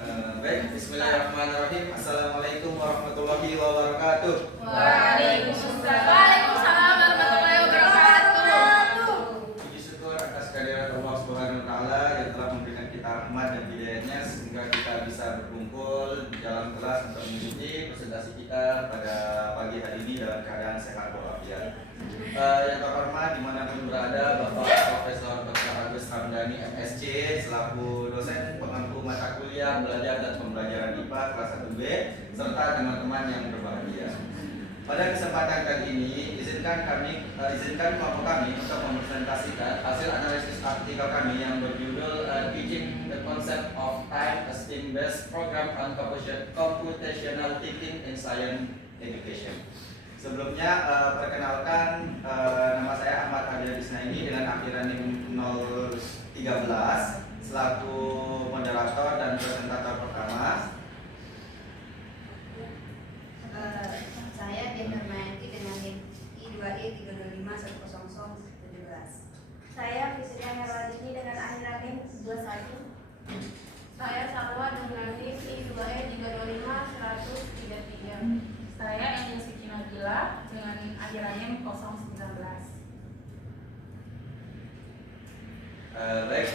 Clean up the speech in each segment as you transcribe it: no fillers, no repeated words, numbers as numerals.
Baik, bismillahirrahmanirrahim. Assalamualaikum warahmatullahi wabarakatuh. Waalaikumsalam warahmatullahi wabarakatuh. Puji syukur atas kehadirat Allah Subhanahu wa taala yang telah memberikan kita rahmat dan hidayahnya sehingga kita bisa berkumpul di dalam kelas untuk mengikuti presentasi kita pada pagi hari ini dalam keadaan sehat walafiat. Yang terhormat dimanapun berada, Bapak Profesor Dr. Agus Ramdhani MSc selaku dosen pengampu mata kuliah belajar dan pembelajaran IPA kelas 1B serta teman-teman yang berbahagia. Pada kesempatan kali ini, izinkan kelompok kami untuk mempresentasikan hasil analisis artikel kami yang berjudul Teaching the Concept of Time, a STEM-based Program on Computational Thinking in Science Education. Sebelumnya, perkenalkan nama saya Ahmad Adil Isnaini dengan akhiran NIM 013 selaku moderator dan presentator pertama. Saya Dian Hermayanti dengan NIM I2E32510017. Saya Fisria Herwardini dengan akhiran NIM 21. Saya Salwa dengan NIM I2E325-133. Saya Eni Siti Nabila dengan akhiran NIM 019. Baik,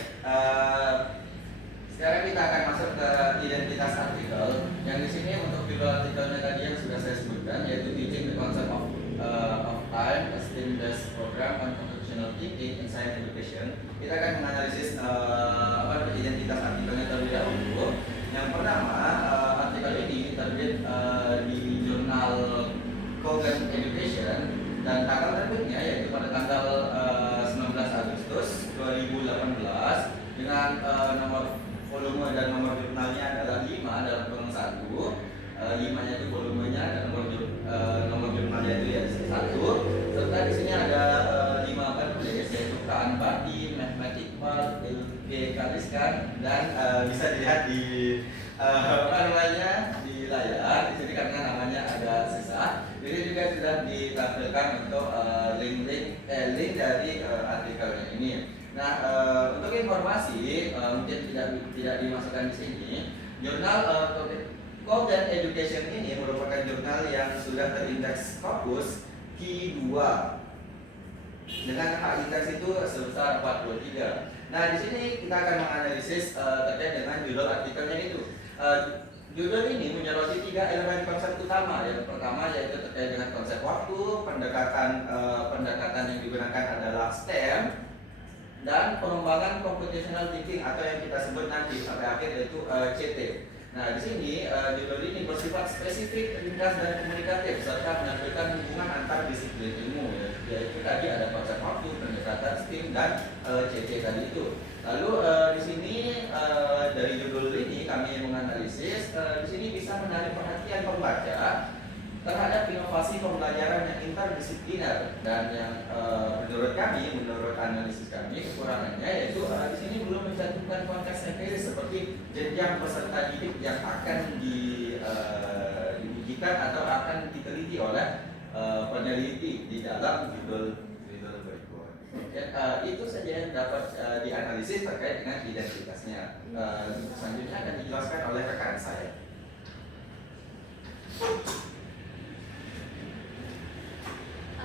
sekarang kita akan masuk ke identitas artikel. Yang di sini untuk judul artikelnya tadi yang sudah saya sebutkan, yaitu Teaching the Concept of Time, a STEM-based Program on Computational Thinking in Science Education. Kita akan menganalisis identitas artikelnya terlebih dahulu. Yang pertama, artikel ini terbit di jurnal Cogent Education dan tanggal terbitnya yaitu pada tanggal 19 Agustus 2018 dengan nomor volume dan nomor jurnalnya adalah 5 dalam kurung 1. 5-nya itu volumenya dan nomor jurnalnya itu ya 1. Serta di sini ada 5 penulis yaitu Kaan Badi, Mehmet Iqbal, Ilke Kaliskan dan bisa dilihat di di layar. Di sini karena namanya ada sisa. Jadi juga sudah ditampilkan untuk link dari artikelnya ini. Nah, untuk informasi mungkin tidak dimasukkan di sini. Jurnal Cogent Education ini merupakan jurnal yang sudah terindeks Scopus Q2 dengan H indeks itu sebesar 43. Nah, di sini kita akan menganalisis terkait dengan judul artikelnya itu. Judul ini menyoroti 3 elemen konsep utama. Yang pertama yaitu terkait dengan konsep waktu, pendekatan yang digunakan adalah STEM, dan pengembangan computational thinking atau yang kita sebut nanti sampai akhir yaitu CT. Nah, di sini judul ini bersifat spesifik, ringkas dan komunikatif serta menampilkan hubungan antar disiplin ilmu, yaitu tadi ada konsep waktu, pendekatan STEM dan CT tadi itu. Lalu di sini dari judul ini kami menganalisis di sini bisa menarik perhatian pembaca terhadap inovasi pembelajaran yang interdisipliner dan yang menurut analisis kami kekurangannya yaitu di sini belum mencantumkan konteks empiris seperti jenjang peserta didik yang akan diujikan atau akan diteliti oleh peneliti di dalam judul berikut. Itu saja yang dapat dianalisis terkait dengan identitasnya. Selanjutnya akan dijelaskan oleh rekan saya.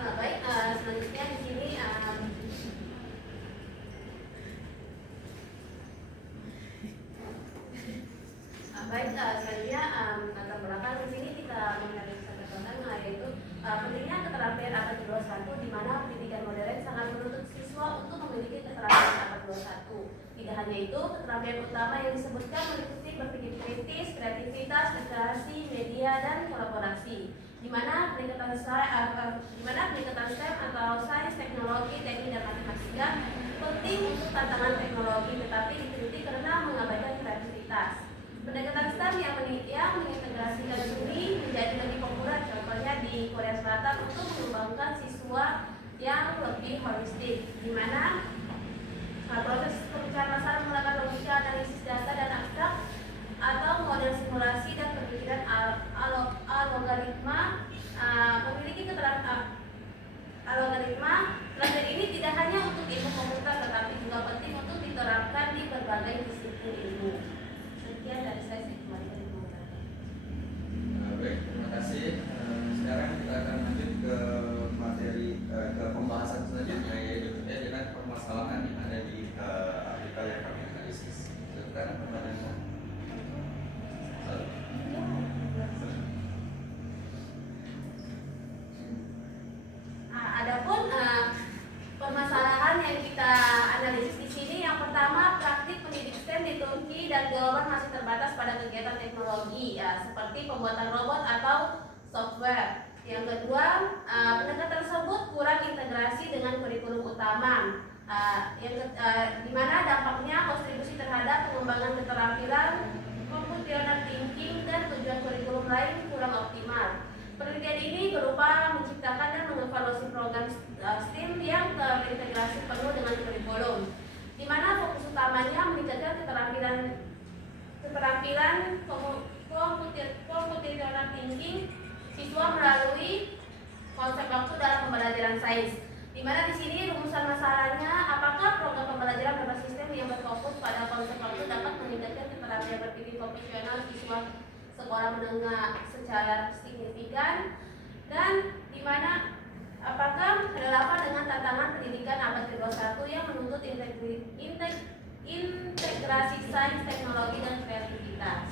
Baik, selanjutnya di sini selanjutnya latar belakang di sini kita menganalisis tentang yaitu pentingnya keterampilan abad 21 di mana pendidikan modern sangat menuntut siswa untuk memiliki keterampilan abad 21. Tidak hanya itu, keterampilan utama yang disebutkan meliputi berpikir kritis, kreativitas, literasi, media dan kolaborasi. Di mana peningkatan STEM atau sains, teknologi, teknik dan matematika penting untuk tantangan teknologi tetapi diteliti karena mengabaikan kreativitas. Pendekatan STEM yang mengintegrasikan studi menjadi lebih populer, contohnya di Korea Selatan untuk mengembangkan siswa yang lebih holistik, di mana proses kecerdasan melakukan logika, analisis data dan abstrak atau model simulasi dan pemikiran algoritma memiliki algoritma. Pelajaran ini tidak hanya untuk ilmu komputer tetapi juga penting untuk diterapkan di berbagai disiplin ilmu. Sekian dari saya. siswa masih terbatas pada kegiatan teknologi ya, seperti pembuatan robot atau software. Yang kedua, pendekatan tersebut kurang integrasi dengan kurikulum utama, di mana dampaknya kontribusi terhadap pengembangan keterampilan computational thinking dan tujuan kurikulum lain kurang optimal. Penelitian ini berupa menciptakan dan mengevaluasi program STEM yang terintegrasi penuh dengan kurikulum, di mana fokus utamanya meningkatkan keterampilan computational thinking siswa melalui konsep waktu dalam pembelajaran sains. Di mana di sini rumusan masalahnya, apakah program pembelajaran berbasis STEM yang berfokus pada konsep waktu dapat meningkatkan keterampilan berpikir profesional siswa sekolah menengah secara signifikan, dan di mana apakah relevan dengan tantangan pendidikan abad ke-21 yang menuntut integrasi sains, teknologi, dan kreativitas.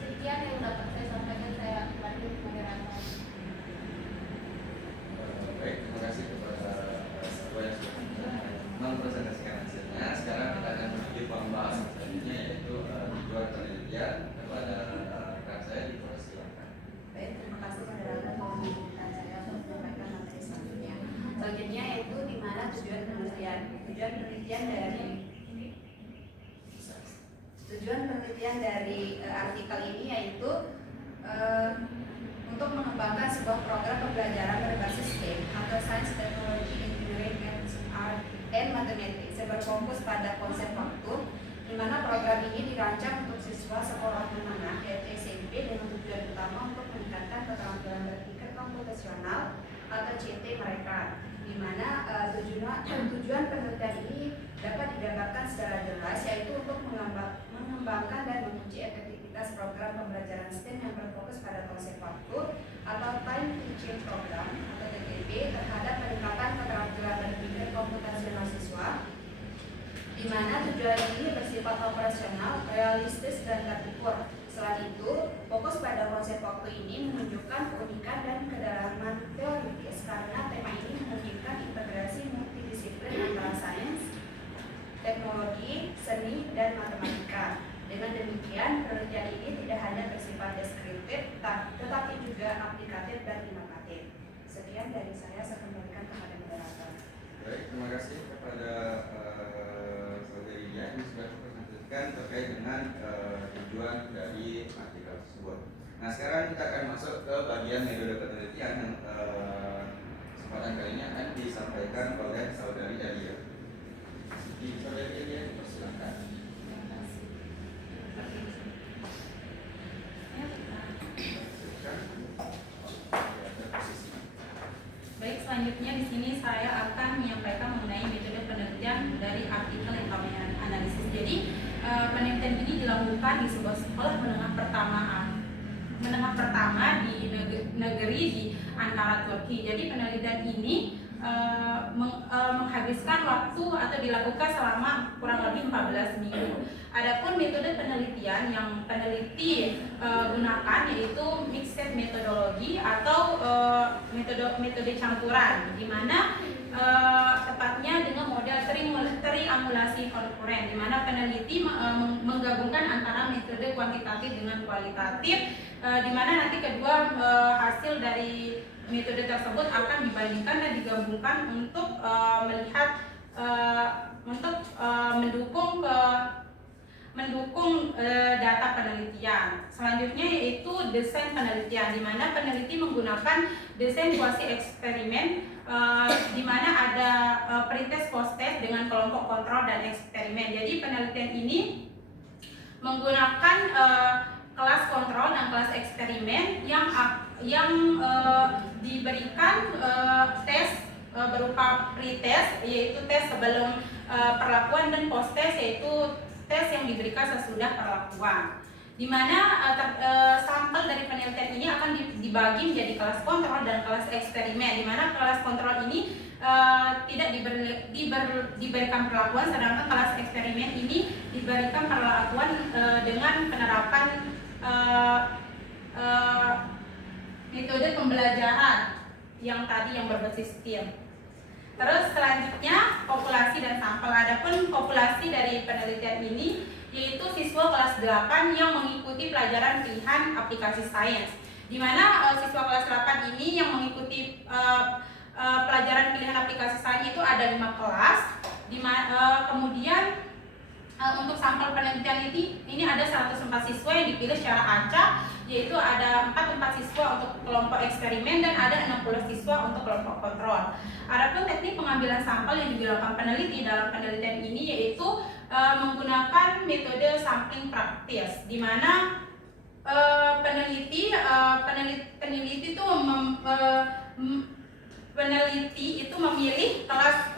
Sekian yang dapat saya sampaikan, saya kembali moderator. Baik, terima kasih kepada Satwa yang sudah mempresentasikan hasilnya. Sekarang kita akan menuju pembahasan selanjutnya, yaitu tujuan penelitian. Kepada rekan saya dipersilakan. Baik, terima kasih moderator mengizinkan saya untuk menyampaikan materi selanjutnya. Selanjutnya yaitu di mana tujuan penelitian. Tujuan penelitian dari artikel ini yaitu untuk mengembangkan sebuah program pembelajaran berbasis STEM atau Science, Technology, Engineering, and Art and Mathematics yang berfokus pada konsep waktu, di mana program ini dirancang untuk siswa sekolah menengah yaitu SMP dengan tujuan utama untuk meningkatkan keterampilan berpikir komputasional atau CT mereka, di mana tujuan penelitian ini dapat digambarkan secara jelas, yaitu untuk mengembangkan dan menguji efektivitas program pembelajaran STEM yang berfokus pada konsep waktu atau Time Teaching Program atau TTP terhadap peningkatan keterampilan berpikir komputasional siswa, di mana tujuan ini bersifat operasional, realistis, dan terukur. Selain itu, fokus pada konsep waktu ini menunjukkan keunikan dan kedalaman teoritis karena tema ini memungkinkan integrasi multidisiplin antara sains, teknologi, seni, dan matematika. Dengan demikian, penelitian ini tidak hanya bersifat deskriptif, tetapi juga aplikatif dan inovatif. Sekian dari saya kembalikan kepada moderator. Baik, terima kasih kepada saudari Dia yang sudah mempresentasikan terkait dengan tujuan dari artikel tersebut. Nah, sekarang kita akan masuk ke bagian metode penelitian yang kesempatan kali ini akan disampaikan oleh saudari Dalia. Saudari Dalia, dipersilakan. Baik, selanjutnya di sini saya akan menyampaikan mengenai metode penelitian dari artikel yang kami analisis. Jadi, penelitian ini dilakukan di sebuah sekolah menengah pertama di negeri di Ankara, Turki. Jadi, penelitian ini menghabiskan waktu atau dilakukan selama kurang lebih 14 minggu. Adapun metode penelitian yang peneliti gunakan yaitu mixed metodologi atau metode campuran, di mana tepatnya dengan model triangulasi konkuren, di mana peneliti menggabungkan antara metode kuantitatif dengan kualitatif, di mana nanti kedua hasil dari metode tersebut akan dibandingkan dan digabungkan untuk melihat mendukung data penelitian. Selanjutnya yaitu desain penelitian, di mana peneliti menggunakan desain kuasi eksperimen, di mana ada pretest post-test dengan kelompok kontrol dan eksperimen. Jadi penelitian ini menggunakan kelas kontrol dan kelas eksperimen yang diberikan tes berupa pretest, yaitu tes sebelum perlakuan, dan post-test yaitu tes yang diberikan sesudah perlakuan, di mana sampel dari penelitian ini akan dibagi menjadi kelas kontrol dan kelas eksperimen, di mana kelas kontrol ini tidak diberikan perlakuan, sedangkan kelas eksperimen ini diberikan perlakuan dengan penerapan metode pembelajaran yang tadi yang berbasis STEM. Terus selanjutnya populasi dan sampel. Adapun populasi dari penelitian ini yaitu siswa kelas 8 yang mengikuti pelajaran pilihan aplikasi sains. Di mana siswa kelas 8 ini yang mengikuti pelajaran pilihan aplikasi sains itu ada 5 kelas. Kemudian untuk sampel penelitian ini ada 104 siswa yang dipilih secara acak, yaitu ada 44 siswa untuk kelompok eksperimen dan ada 60 siswa untuk kelompok kontrol. Adapun teknik pengambilan sampel yang digunakan peneliti dalam penelitian ini yaitu menggunakan metode sampling praktis, di mana peneliti itu memilih kelas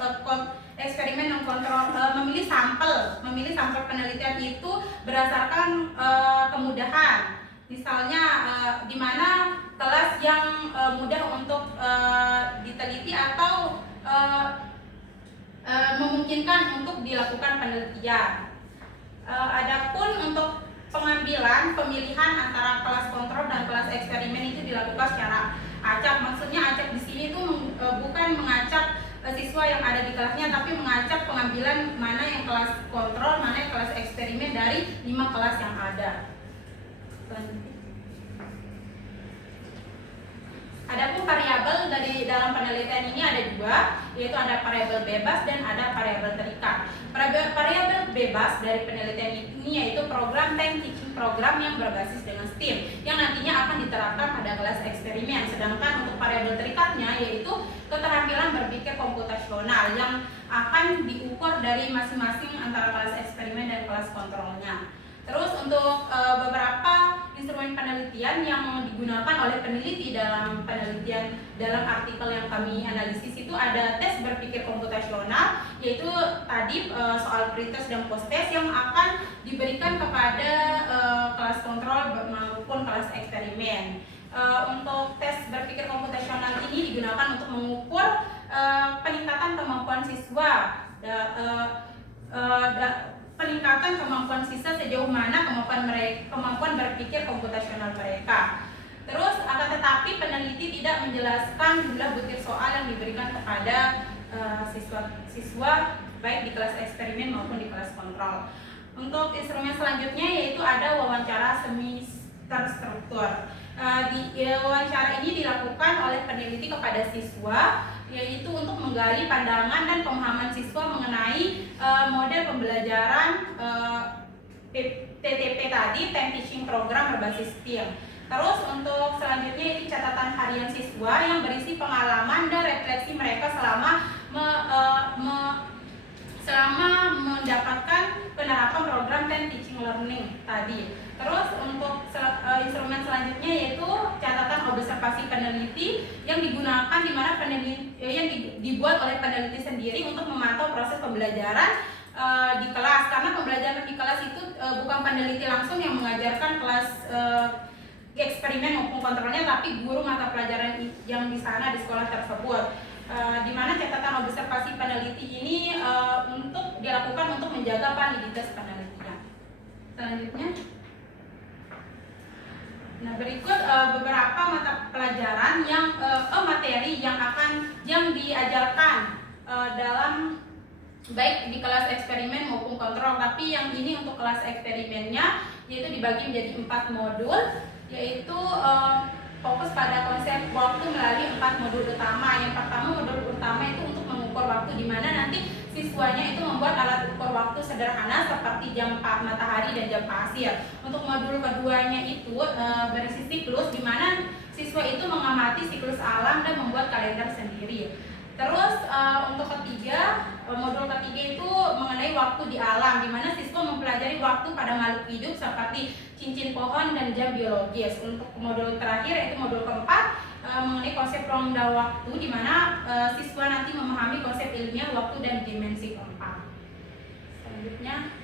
eksperimen yang kontrol, memilih sampel penelitian itu berdasarkan kemudahan. Misalnya di mana kelas yang mudah untuk diteliti atau memungkinkan untuk dilakukan penelitian. Adapun untuk pemilihan antara kelas kontrol dan kelas eksperimen itu dilakukan secara acak. Maksudnya acak di sini itu bukan mengacak siswa yang ada di kelasnya, tapi mengacak pengambilan mana yang kelas kontrol, mana yang kelas eksperimen dari 5 kelas yang ada. Adapun variabel dari dalam penelitian ini ada 2, yaitu ada variabel bebas dan ada variabel terikat. Variabel bebas dari penelitian ini yaitu program time teaching program yang berbasis dengan STEAM yang nantinya akan diterapkan pada kelas eksperimen. Sedangkan untuk variabel terikatnya yaitu keterampilan berpikir komputasional yang akan diukur dari masing-masing antara kelas eksperimen dan kelas kontrolnya. Terus untuk beberapa instrumen penelitian yang digunakan oleh peneliti dalam penelitian dalam artikel yang kami analisis itu ada tes berpikir komputasional, yaitu tadi soal pretest dan post-test yang akan diberikan kepada kelas kontrol maupun kelas eksperimen. Untuk tes berpikir komputasional ini digunakan untuk mengukur peningkatan kemampuan siswa, peningkatan kemampuan siswa sejauh mana kemampuan berpikir komputasional mereka. Terus akan tetapi peneliti tidak menjelaskan jumlah butir soal yang diberikan kepada siswa baik di kelas eksperimen maupun di kelas kontrol. Untuk instrumen selanjutnya yaitu ada wawancara semi terstruktur. Wawancara ini dilakukan oleh peneliti kepada siswa, yaitu untuk menggali pandangan dan pemahaman siswa mengenai model pembelajaran TTP tadi, Time Teaching Program berbasis STEAM. Terus untuk selanjutnya itu catatan harian siswa yang berisi pengalaman dan refleksi mereka selama mendapatkan penerapan program Time Teaching Learning tadi. Terus untuk instrumen selanjutnya yaitu catatan observasi peneliti yang digunakan di mana yang dibuat oleh peneliti sendiri untuk memantau proses pembelajaran di kelas, karena pembelajaran di kelas itu bukan peneliti langsung yang mengajarkan kelas eksperimen maupun kontrolnya, tapi guru mata pelajaran yang di sana di sekolah tersebut. Di mana catatan observasi peneliti ini untuk dilakukan untuk menjaga validitas penelitian. Selanjutnya, nah berikut beberapa mata pelajaran materi yang diajarkan dalam baik di kelas eksperimen maupun kontrol, tapi yang ini untuk kelas eksperimennya yaitu dibagi menjadi 4 modul, yaitu fokus pada konsep waktu melalui 4 modul utama. Yang pertama, modul utama itu untuk mengukur waktu, di mana nanti siswanya itu membuat alat ukur waktu sederhana seperti jam matahari dan jam pasir. Untuk modul keduanya itu berisi siklus, di mana siswa itu mengamati siklus alam dan membuat kalender sendiri. Terus untuk modul ketiga itu mengenai waktu di alam, di mana siswa mempelajari waktu pada makhluk hidup seperti cincin pohon dan jam biologis. Untuk modul terakhir yaitu modul keempat mengenai konsep rongga waktu, di mana siswa nanti memahami konsep ilmiah waktu dan dimensi keempat. Selanjutnya,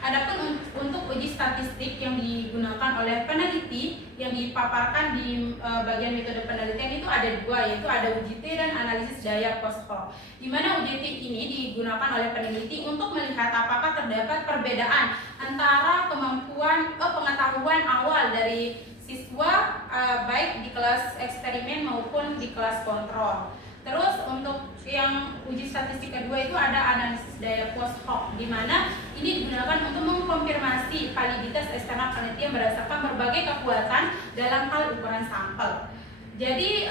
adapun untuk uji statistik yang digunakan oleh peneliti yang dipaparkan di bagian metode penelitian itu ada 2, yaitu ada UJT dan analisis daya post hoc. Di mana UJT ini digunakan oleh peneliti untuk melihat apakah terdapat perbedaan antara kemampuan pengetahuan awal dari siswa baik di kelas eksperimen maupun di kelas kontrol. Terus untuk yang uji statistik kedua itu ada analisis daya post hoc, di mana ini digunakan untuk mengkonfirmasi validitas eksternal penelitian berdasarkan berbagai kekuatan dalam hal ukuran sampel. Jadi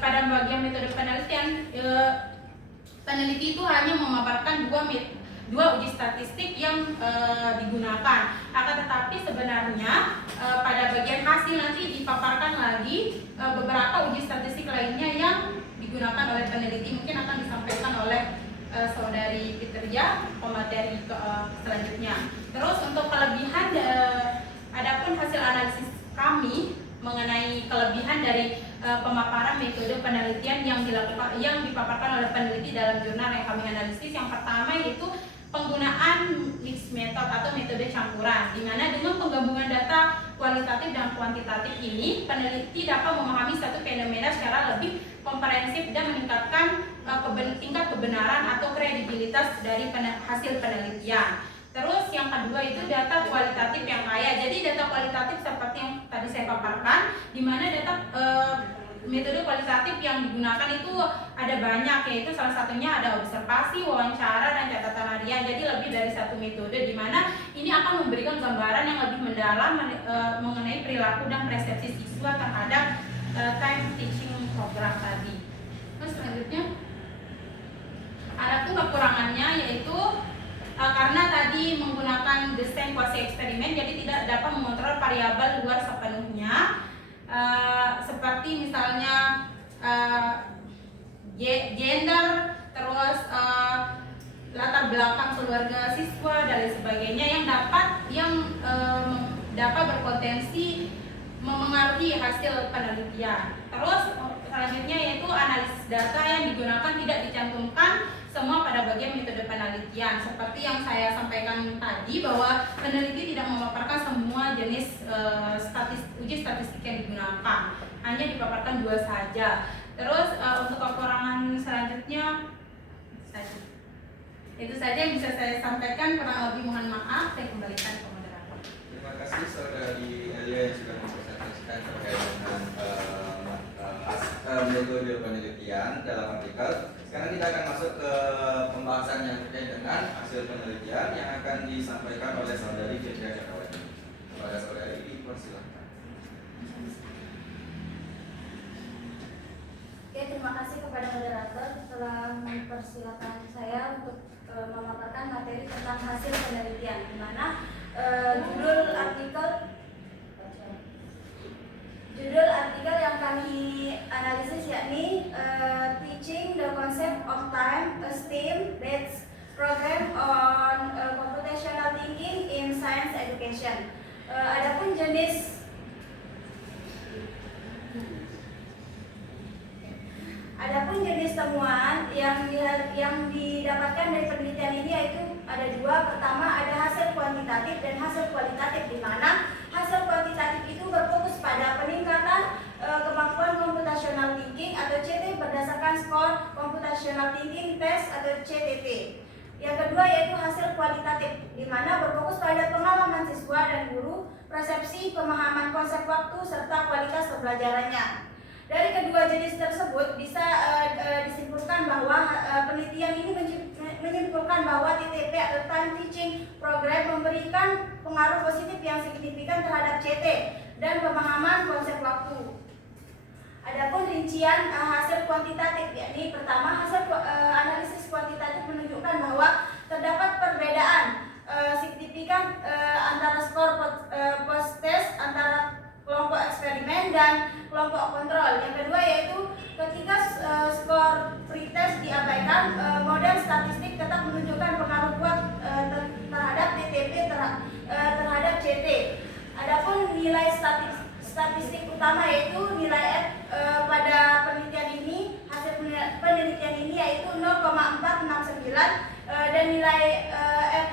pada bagian metode penelitian, peneliti itu hanya memaparkan dua uji statistik yang digunakan. Akan tetapi sebenarnya pada bagian hasil nanti dipaparkan lagi beberapa uji statistik lainnya yang digunakan oleh peneliti. Mungkin akan disampaikan oleh saudari Fitria pemateri selanjutnya. Terus untuk kelebihan, adapun hasil analisis kami mengenai kelebihan dari pemaparan metode penelitian yang dipaparkan oleh peneliti dalam jurnal yang kami analisis. Yang pertama yaitu penggunaan mixed method atau metode campuran, di mana dengan penggabungan data kualitatif dan kuantitatif ini peneliti dapat memahami satu fenomena secara lebih komprehensif dan meningkatkan tingkat kebenaran atau kredibilitas dari hasil penelitian. Terus yang kedua itu data kualitatif yang kaya. Jadi data kualitatif seperti yang tadi saya paparkan, di mana data metode kualitatif yang digunakan itu ada banyak, yaitu salah satunya ada observasi, wawancara, dan catatan harian. Jadi lebih dari satu metode, di mana ini akan memberikan gambaran yang lebih mendalam mengenai perilaku dan persepsi siswa terhadap time teaching program tadi. Terus selanjutnya ada pun kekurangannya, yaitu karena tadi menggunakan desain kuasi eksperimen, jadi tidak dapat mengontrol variabel luar sepenuhnya, seperti misalnya gender, terus latar belakang keluarga siswa dan lain sebagainya yang dapat berpotensi memengaruhi hasil penelitian. Terus selanjutnya yaitu analisis data yang digunakan tidak dicantumkan semua pada bagian metode penelitian. Seperti yang saya sampaikan tadi, bahwa peneliti tidak memaparkan semua jenis uji statistik yang digunakan, hanya dipaparkan 2 saja. Terus untuk kekurangan selanjutnya itu saja yang bisa saya sampaikan. Kurang lebih mohon maaf, saya kembalikan ke moderator. Terima kasih saudari Elia yang sudah mempresentasikan terkait dengan metode penelitian dalam artikel. Sekarang kita akan masuk ke pembahasan yang terkait dengan hasil penelitian yang akan disampaikan oleh saudari Fitria Cakrawati. Kepada saudari, dipersilakan. Oke, terima kasih kepada moderator telah mempersilakan saya untuk memaparkan materi tentang hasil penelitian, di mana judul artikel yang kami analisis yakni Teaching the Concept of Time, a STEM-based program on computational thinking in science education. Adapun jenis temuan yang didapatkan dari penelitian ini yaitu ada 2. Pertama ada hasil kuantitatif dan hasil kualitatif, di mana hasil kuantitatif itu berfokus pada peningkatan kemampuan computational thinking atau CT berdasarkan skor computational thinking test atau CTT. Yang kedua yaitu hasil kualitatif, di mana berfokus pada pengalaman siswa dan guru, persepsi, pemahaman konsep waktu, serta kualitas pembelajarannya. Dari kedua jenis tersebut bisa disimpulkan bahwa penelitian ini menyimpulkan bahwa TTP atau Time Teaching Program memberikan pengaruh positif yang signifikan terhadap CT dan pemahaman konsep waktu. Adapun rincian hasil kuantitatif, yakni pertama hasil analisis kuantitatif menunjukkan bahwa terdapat perbedaan signifikan antara skor post-test antara kelompok eksperimen dan kelompok kontrol. Yang kedua yaitu ketika skor pretest diabaikan, model statistik tetap menunjukkan pengaruh kuat terhadap TTP terhadap CT. Adapun nilai statistik utama yaitu nilai F pada penelitian ini, hasil penelitian ini yaitu 0,469 dan nilai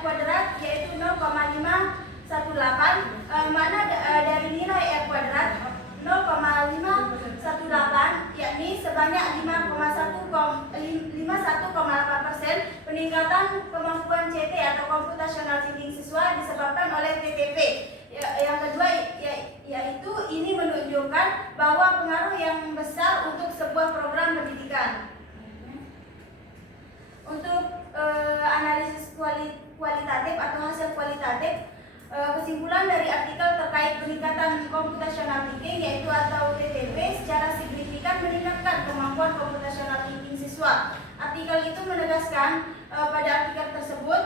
F kuadrat yaitu 0,518, mana dari nilai F kuadrat 0,518 yakni sebanyak 51,8% peningkatan kemampuan CT atau computational thinking siswa disebabkan oleh TTP. Yang kedua yaitu ini menunjukkan bahwa pengaruh yang besar untuk sebuah program kualitatif atau hasil kualitatif. Kesimpulan dari artikel terkait peningkatan computational thinking yaitu atau TTP secara signifikan meningkatkan kemampuan computational thinking siswa. Artikel itu menegaskan pada artikel tersebut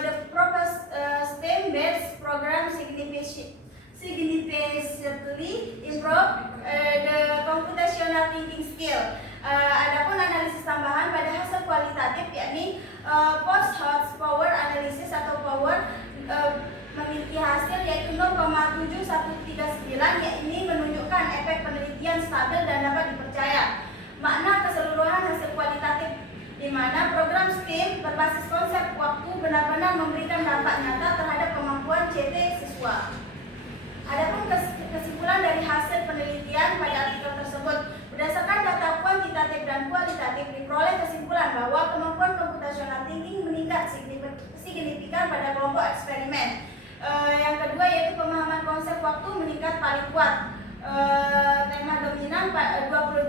the proposed STEM-based program significantly improve the computational thinking skill. Adapun analisis tambahan pada hasil kualitatif yakni post horsepower analysis atau power memiliki hasil yaitu 0,7139 yakni menunjukkan efek penelitian stabil dan dapat dipercaya. Makna keseluruhan hasil kualitatif di mana program STEM berbasis konsep waktu benar-benar memberikan dampak nyata terhadap kemampuan CT siswa. Adapun kesimpulan dari hasil penelitian pada artikel tersebut, berdasarkan data kuantitatif dan kualitatif diperoleh kesimpulan bahwa kemampuan computational thinking meningkat signifikan pada kelompok eksperimen. Yang kedua yaitu pemahaman konsep waktu meningkat paling kuat. Tema dominan 22,4%.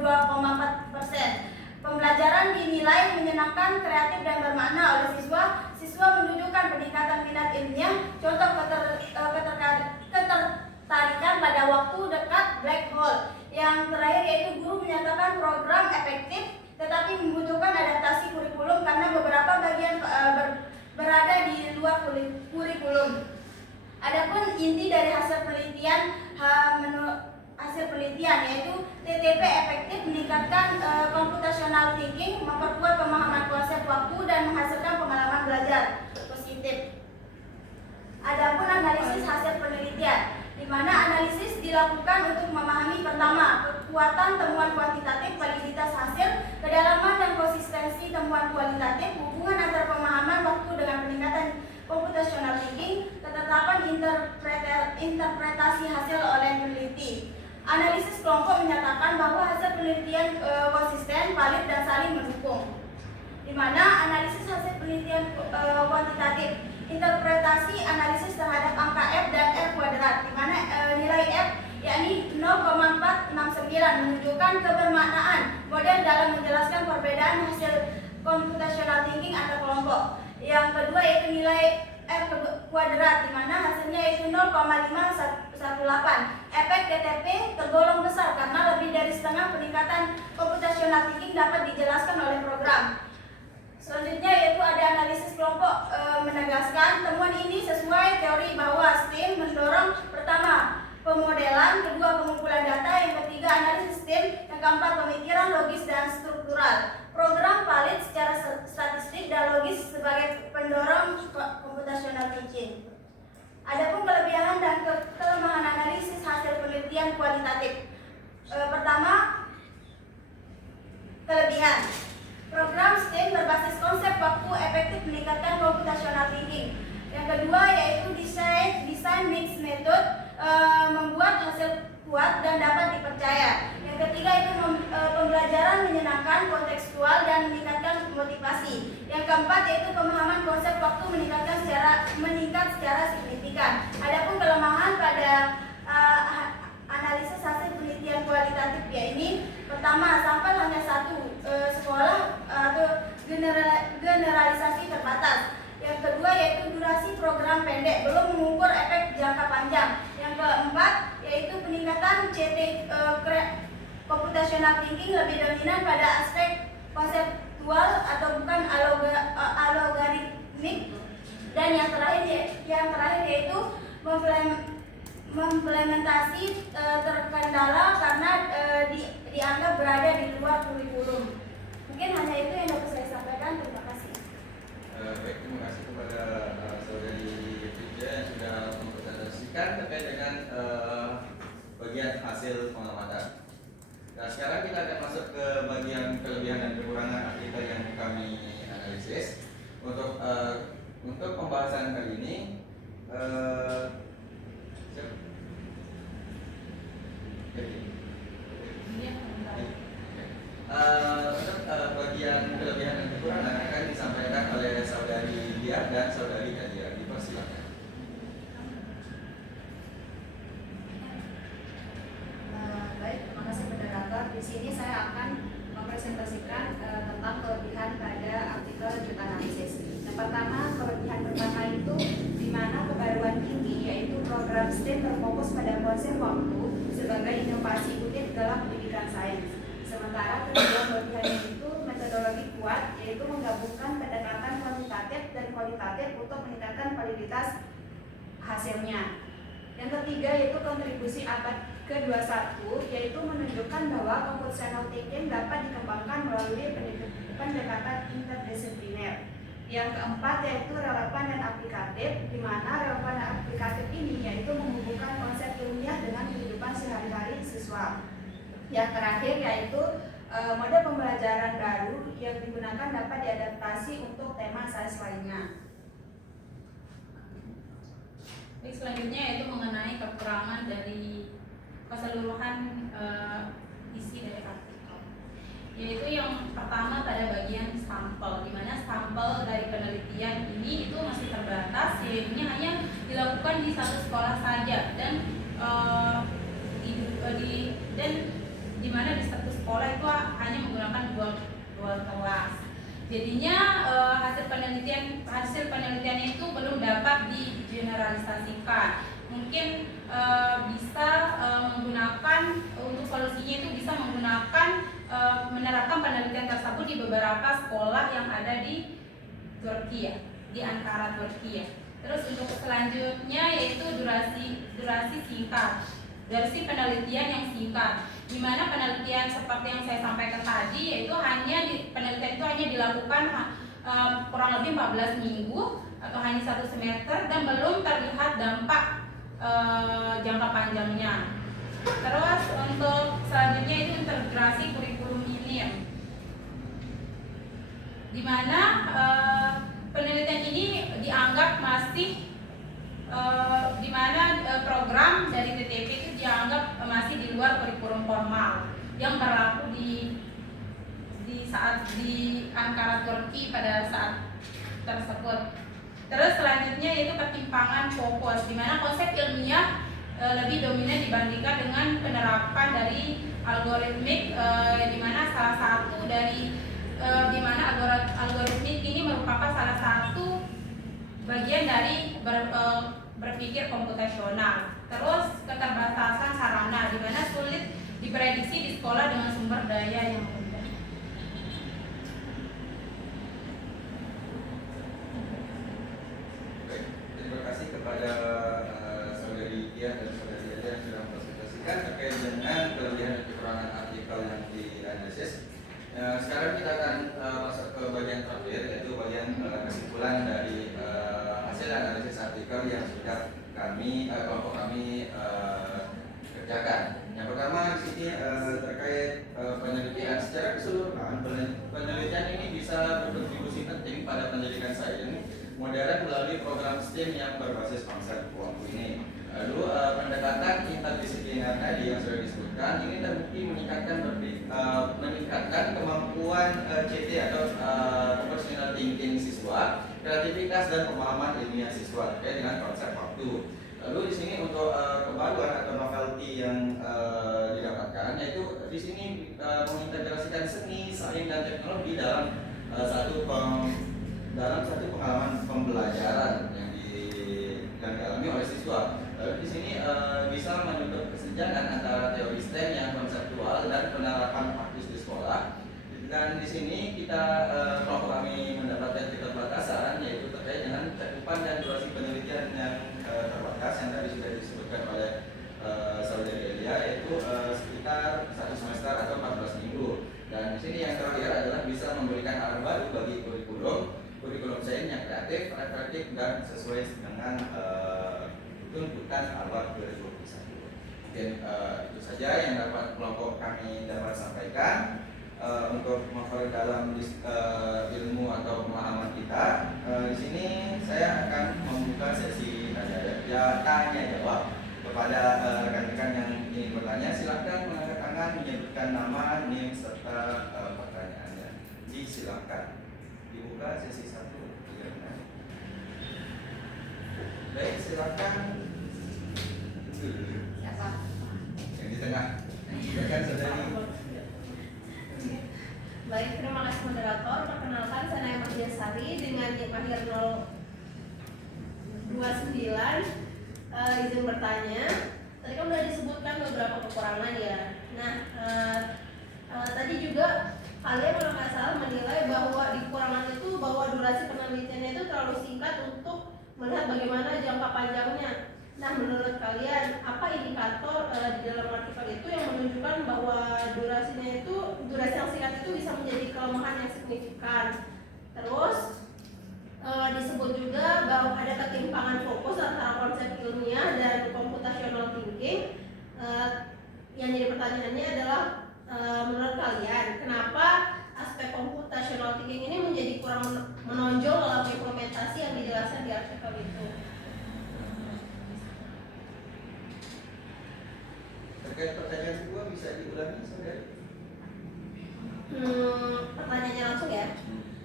Pembelajaran dinilai menyenangkan, kreatif dan bermakna oleh siswa. Siswa menunjukkan peningkatan minat ilmiah. Contoh ketertarikan pada waktu dekat black hole. Yang terakhir yaitu guru menyatakan program efektif tetapi membutuhkan adaptasi kurikulum karena beberapa bagian berada di luar kurikulum. Adapun inti dari hasil penelitian yaitu TTP efektif meningkatkan computational thinking, memperkuat pemahaman konsep waktu dan menghasilkan pengalaman belajar positif. Adapun analisis hasil penelitian, di mana analisis dilakukan untuk memahami pertama kekuatan temuan kuantitatif, validitas hasil, kedalaman dan konsistensi temuan kualitatif, hubungan antara pemahaman waktu dengan peningkatan computational thinking, ketetapan interpretasi hasil oleh peneliti. Analisis kelompok menyatakan bahwa hasil penelitian konsisten, valid dan saling mendukung. Di mana analisis hasil penelitian kuantitatif, interpretasi analisis terhadap angka F dan R kuadrat, di mana nilai F yakni 0,469 menunjukkan kebermaknaan model dalam menjelaskan perbedaan hasil computational thinking antar kelompok. Yang kedua yaitu nilai R kuadrat, di mana hasilnya yaitu 0,518. Efek TTP tergolong besar karena lebih dari setengah peningkatan computational thinking dapat dijelaskan oleh program. Selanjutnya yaitu ada analisis kelompok menegaskan temuan ini sesuai teori bahwa STEM mendorong pertama pemodelan, kedua pengumpulan data, yang ketiga analisis STEM, yang keempat pemikiran logis dan struktural. Program valid secara statistik dan logis sebagai pendorong computational thinking. Adapun kelebihan dan kelemahan analisis hasil penelitian kualitatif. Pertama, kelebihan. Program STEM berbasis konsep waktu efektif meningkatkan computational thinking. Yang kedua yaitu desain mixed method membuat hasil kuat dan dapat dipercaya. Yang ketiga itu pembelajaran menyenangkan, kontekstual dan meningkatkan motivasi. Yang keempat yaitu pemahaman konsep waktu meningkat secara signifikan. Adapun kelemahan pada analisis hasil penelitian kualitatif ini, pertama sampel hanya satu, sekolah atau generalisasi terbatas. Yang kedua yaitu durasi program pendek, belum mengukur efek jangka panjang. Yang keempat yaitu peningkatan CT computational thinking lebih dominan pada aspek konseptual atau bukan algoritmik. Dan yang terakhir yaitu implementasi terkendala karena dianggap berada di luar kurikulum. Mungkin hanya itu yang dapat saya sampaikan. Terima kasih. Baik, terima kasih kepada saudari Fitja yang sudah mempresentasikan terkait dengan bagian hasil pengamatan. Nah, sekarang kita akan masuk ke bagian kelebihan dan kekurangan artikel yang kami analisis. Untuk pembahasan kali ini, untuk bagian kelebihan dan kekurangan akan disampaikan oleh saudari Dia dan saudari Nadia. Dipersilakan. Baik, terima kasih moderator. Di sini saya akan mempresentasikan tentang kelebihan pada artikel lanjut analisis. Yang pertama, kelebihan STEM berfokus pada konsep waktu sebagai inovasi unit dalam pendidikan sains. Sementara kedua kelebihannya itu metodologi kuat, yaitu menggabungkan pendekatan kuantitatif dan kualitatif untuk meningkatkan validitas hasilnya. Yang ketiga yaitu kontribusi abad ke-21, yaitu menunjukkan bahwa computational thinking dapat dikembangkan melalui pendekatan interdisipliner. Yang keempat yaitu relevan dan aplikatif, di mana relevan dan aplikatif ini yaitu menghubungkan konsep ilmiah dengan kehidupan sehari-hari siswa. Yang terakhir yaitu mode pembelajaran baru yang digunakan dapat diadaptasi untuk tema sains lainnya. Baik, selanjutnya yaitu mengenai kekurangan dari keseluruhan isi dari artikel. Yaitu yang pertama pada bagian sampel, di mana sampel dari penelitian ini itu masih terbatas, yaitu hanya dilakukan di satu sekolah saja dan di mana di satu sekolah itu hanya menggunakan dua kelas. Jadinya hasil penelitian itu belum dapat digeneralisasikan. Mungkin bisa menggunakan untuk solusinya itu bisa menggunakan menerapkan penelitian tersebut di beberapa sekolah yang ada di Turki ya, di Ankara Turki ya. Terus untuk selanjutnya yaitu durasi singkat, durasi penelitian yang singkat, di mana penelitian seperti yang saya sampaikan tadi yaitu penelitian itu hanya dilakukan kurang lebih 14 minggu atau hanya 1 semester dan belum terlihat dampak jangka panjangnya. Terus untuk selanjutnya itu integrasi kurikulum ini, di mana penelitian ini dianggap masih di mana program dari TTP itu dianggap masih di luar kurikulum formal yang berlaku di saat di Ankara Turki pada saat tersebut. Terus selanjutnya yaitu ketimpangan fokus, di mana konsep ilmiah lebih dominan dibandingkan dengan penerapan dari algoritmik, di mana salah satu dari di mana algoritmik ini merupakan salah satu bagian dari berpikir komputasional. Terus keterbatasan sarana, di mana sulit diprediksi di sekolah dengan sumber daya yang mudah. Baik, terima kasih kepada saudari Dia dan saudari Eda yang sudah mempresentasikan terkait dengan kelebihan dan kekurangan artikel yang dianalisis. Sekarang kita akan masuk ke bagian terakhir, yaitu bagian kesimpulan dari hasil analisis artikel yang sudah kelompok kami kerjakan. Yang pertama di sini terkait penelitian secara keseluruhan. Penelitian ini bisa berkontribusi penting pada pendidikan sains modern melalui program STEM yang berbasis konsep waktu ini. Lalu pendekatan interdisipliner tadi yang sudah disebutkan ini terbukti meningkatkan kemampuan CT atau personal thinking siswa, kreativitas dan pemahaman ilmiah siswa terkait dengan konsep waktu. Lalu di sini untuk kebaruan atau novelty yang didapatkan, yaitu di sini mengintegrasikan seni, sains dan teknologi dalam satu pengalaman pembelajaran yang dialami oleh siswa. Lalu di sini bisa menutup kesenjangan antara teori STEM yang konseptual dan penerapan praktis di sekolah. Dan di sini kelompok kami mendapatkan keterbatasan, yaitu terkait dengan cakupan dan durasi penelitian yang terbatas yang tadi sudah disebutkan oleh saudari Elia, yaitu sekitar 1 semester atau 14 minggu. Dan di sini yang terakhir adalah bisa memberikan arah baru bagi kurikulum sains yang kreatif, atraktif dan sesuai dengan tuntutan abad 2021. Mungkin itu saja yang dapat kelompok kami dapat sampaikan untuk memperdalam ilmu atau pemahaman kita. Di sini saya akan membuka sesi tanya jawab kepada rekan-rekan yang ingin bertanya. Silakan mengangkat tangan, menyebutkan nama, NIM serta pertanyaannya. Silakan dibuka sesi 1. Baik, silakan. Siapa? Yang di tengah. Silakan saudari. Baik, terima kasih moderator. Perkenalkan, saya Naya Mardiasari dengan NIM akhir 029. izin bertanya. Tadi kan sudah disebutkan beberapa kekurangan ya. Nah, tadi juga kalian kalau nggak salah menilai bahwa di kekurangan itu bahwa durasi penelitiannya itu terlalu singkat untuk melihat bagaimana jangka panjangnya. Nah, menurut kalian apa indikator di dalam artikel itu yang menunjukkan bahwa durasi yang singkat itu bisa menjadi kelemahan yang signifikan? Terus disebut juga bahwa ada ketimpangan fokus antara konsep ilmiah dan computational thinking. Yang jadi pertanyaannya adalah menurut kalian kenapa aspek computational thinking ini menjadi kurang menonjol dalam implementasi yang dijelaskan di artikel itu? Terkait pertanyaan kedua bisa diulangi saudari? Pertanyaannya langsung ya.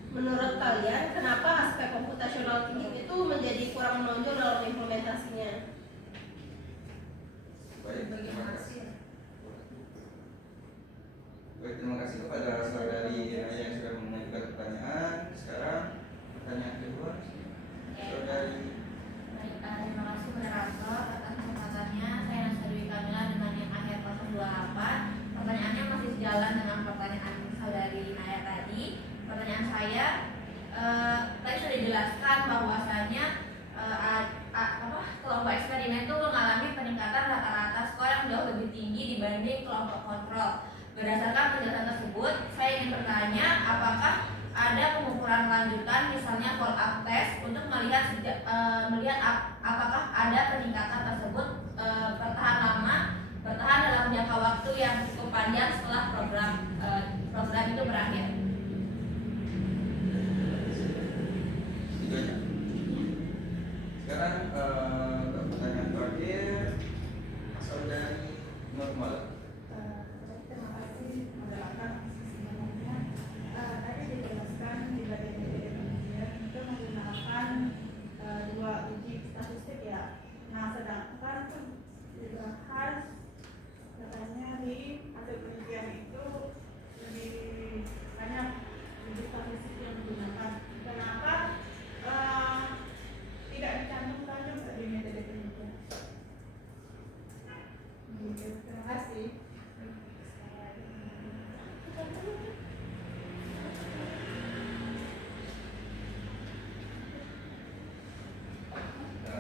Menurut kalian kenapa aspek computational thinking itu menjadi kurang menonjol dalam implementasinya? Baik, terima kasih. Baik, terima kasih kepada saudari yang sudah mengajukan pertanyaan. Sekarang pertanyaan kedua, saudari. Baik, terima kasih moderator atas kesempatannya. Saya Nasya Dewi Kamila dengan yang akhir 028. Pertanyaannya masih sejalan dengan pertanyaan saudari Naya tadi. Pertanyaan saya, tadi sudah dijelaskan bahwasanya kelompok eksperimen itu mengalami peningkatan rata-rata skor yang jauh lebih tinggi dibanding kelompok kontrol. Berdasarkan penjelasan tersebut, saya ingin bertanya apakah ada pengukuran lanjutan, misalnya follow up test untuk melihat apakah ada peningkatan tersebut bertahan dalam jangka waktu yang cukup panjang setelah program itu berakhir. Tidaknya. Sekarang ke pertanyaan terakhir, saudari Nurmala. Terima kasih moderator sebelumnya. Tadi dijelaskan di bagian penelitian itu menggunakan dua uji statistik ya. Nah, sedangkan dibahas katanya di hasil penelitian itu lebih banyak uji statistik yang digunakan. Kenapa tidak dicantumkan juga di metode penelitian? Terima kasih.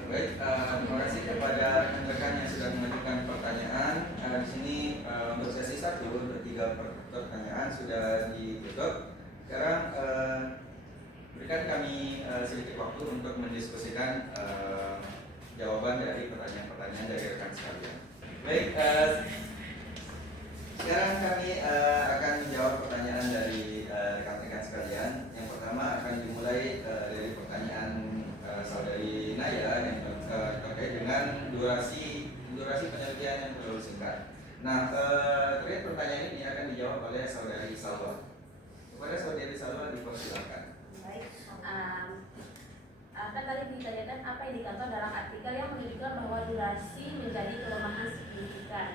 Baik, terima kasih kepada rekan-rekan yang sudah mengajukan pertanyaan. Di sini untuk sesi 1 3 pertanyaan sudah ditutup. Sekarang berikan kami sedikit waktu untuk mendiskusikan jawaban dari pertanyaan-pertanyaan dari rekan sekalian. Baik, sekarang kami akan menjawab pertanyaan dari rekan-rekan sekalian. Yang pertama akan dimulai dari pertanyaan saudari Naya yang terkait dengan durasi penelitian yang terlalu singkat. Nah, terkait pertanyaan ini akan dijawab oleh saudari Salwa. Kepada saudari Salwa dipersilakan. Baik, kan tadi ditanyakan apa indikator dalam artikel yang menunjukkan bahwa durasi menjadi kelemahan signifikan.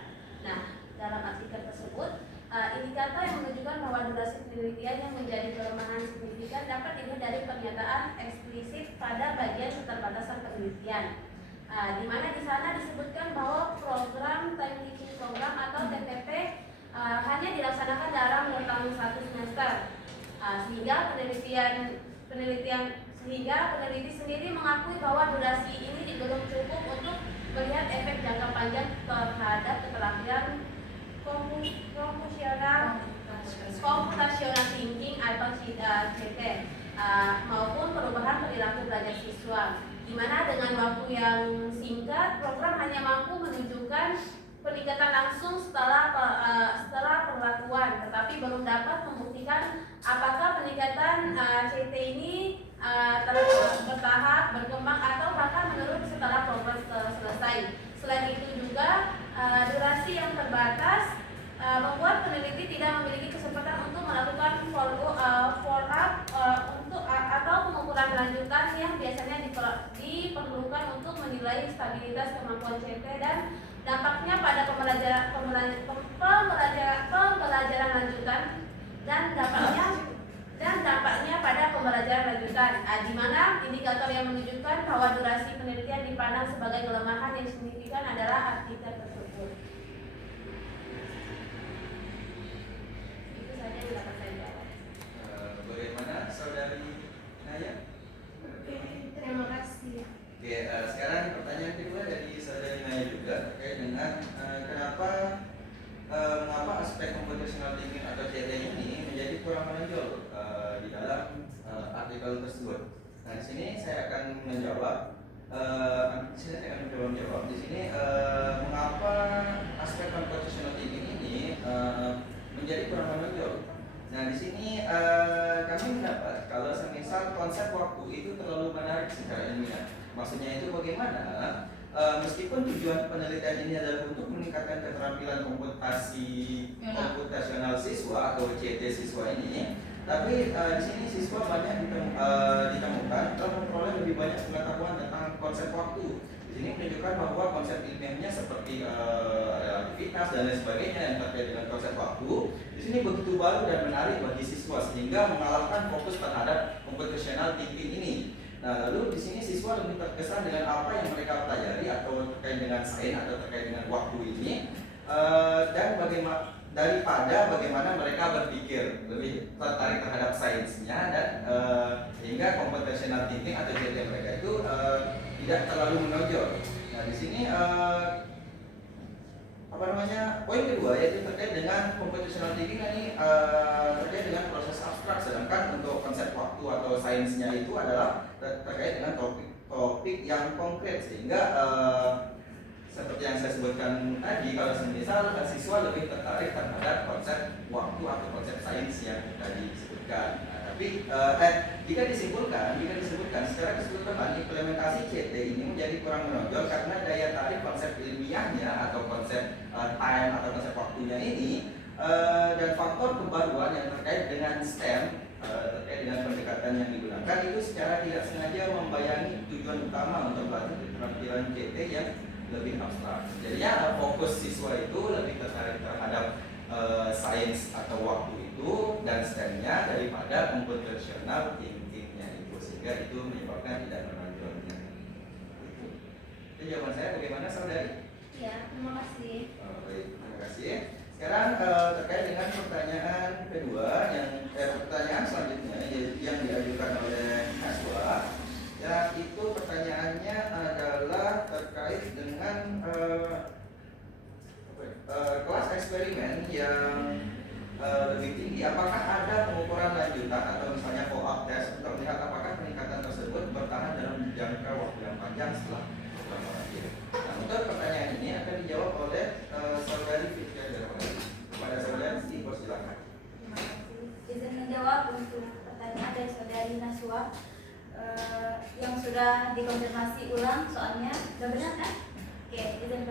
Nah, dalam artikel tersebut, indikator yang menunjukkan bahwa durasi penelitian yang menjadi kelemahan signifikan dapat dilihat dari pernyataan eksplisit pada bagian keterbatasan penelitian, di mana di sana disebutkan bahwa program time teaching program atau TTP hanya dilaksanakan dalam rentang 1 semester, sehingga peneliti sendiri mengakui bahwa durasi ini belum cukup untuk melihat efek jangka panjang terhadap keterampilan computational thinking atau CT maupun perubahan perilaku belajar siswa, di mana dengan waktu yang singkat program hanya mampu menunjukkan peningkatan langsung setelah perlakuan, tetapi belum dapat membuktikan apakah peningkatan CT ini bertahap, berkembang atau bahkan menurun setelah program selesai. Selain itu juga durasi yang terbatas membuat peneliti tidak memiliki kesempatan untuk melakukan follow up atau pengukuran lanjutan yang biasanya diperlukan untuk menilai stabilitas kemampuan CT dan dampaknya pada pembelajaran lanjutan dan dan dampaknya pada pembelajaran lanjutan, di mana indikator yang menunjukkan bahwa durasi penelitian dipandang sebagai kelemahan yang signifikan adalah artikel tersebut. Itu saja yang dapat saya jawab. Bagaimana saudari Naya? Oke, terima kasih. Oke, sekarang pertanyaan kedua dari saudari Naya juga terkait dengan mengapa aspek computational thinking atau CT ini menjadi kurang menonjol di dalam artikel tersebut. Nah, di sini saya akan menjawab. Di sini mengapa aspek computational thinking ini menjadi kurang menonjol. Nah, di sini kami mendapat kalau semisal konsep waktu itu terlalu menarik secara ilmiah. Maksudnya itu bagaimana? Meskipun tujuan penelitian ini adalah untuk meningkatkan keterampilan komputasional siswa atau CT siswa ini, tapi di sini siswa banyak ditemukan telah memperoleh lebih banyak pengetahuan tentang konsep waktu. Di sini menunjukkan bahwa konsep ilmiahnya seperti relativitas dan lain sebagainya yang terkait dengan konsep waktu di sini begitu baru dan menarik bagi siswa sehingga mengalahkan fokus terhadap computational thinking ini. Nah, lalu di sini siswa lebih terkesan dengan apa yang mereka pelajari atau terkait dengan sains atau terkait dengan waktu ini, dan daripada bagaimana mereka berpikir, lebih tertarik terhadap sainsnya dan sehingga computational thinking atau CT mereka itu tidak terlalu menonjol. Nah, di sini poin kedua yaitu terkait dengan computational thinking ini terkait dengan proses abstrak, sedangkan untuk konsep waktu atau sainsnya itu adalah terkait dengan topik yang konkret, sehingga seperti yang saya sebutkan tadi, kalau semisal siswa lebih tertarik terhadap konsep waktu atau konsep sains yang tadi disebutkan. Nah, tapi jika disebutkan secara keseluruhan implementasi CT ini menjadi kurang menonjol karena daya tarik konsep ilmiahnya atau konsep time atau konsep waktunya ini dan faktor kebaruan yang terkait dengan STEM, terkait dengan pendekatan yang digunakan itu secara tidak sengaja membayangi tujuan utama untuk melatih keterampilan CT yang lebih abstrak. Jadinya fokus siswa itu lebih tertarik terhadap sains atau waktu itu dan STEM-nya daripada computational thinking-nya itu, sehingga itu menyebabkan tidak menonjolnya. Itu jawaban saya. Bagaimana saudari? Ya, terima kasih. Baik, terima kasih. Sekarang terkait dengan pertanyaan kedua pertanyaan selanjutnya yang diajukan oleh Naswa. Ya, itu pertanyaannya adalah terkait dengan kelas eksperimen yang lebih tinggi. Apakah ada pengukuran lanjutan atau misalnya follow-up test untuk melihat apakah peningkatan tersebut bertahan dalam jangka waktu yang panjang setelah program berakhir? Nah, untuk pertanyaan ini akan dijawab oleh saudari Fitria Darmawati. Kepada saudari, silakan. Terima kasih. Izin menjawab untuk pertanyaan dari saudari Naswa. Yang sudah dikonfirmasi ulang soalnya sudah benar kan? Oke, izin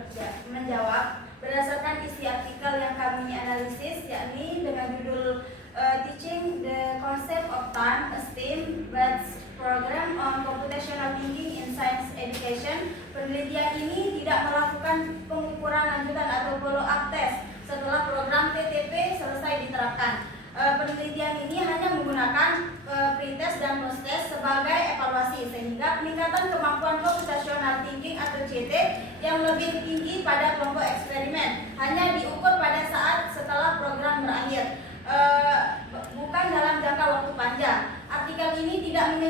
menjawab berdasarkan isi artikel yang kami analisis, yakni dengan judul Teaching the Concept of Time, a STEM-based Program on Computational Thinking in Science Education. Penelitian ini tidak melakukan pengukuran lanjutan atau follow-up test setelah program TTP selesai diterapkan. Penelitian ini hanya menggunakan pretest dan post-test sebagai evaluasi, sehingga peningkatan kemampuan computational thinking atau CT yang lebih tinggi pada kelompok eksperimen hanya diukur pada saat setelah program berakhir, bukan dalam jangka waktu panjang. Artikel ini tidak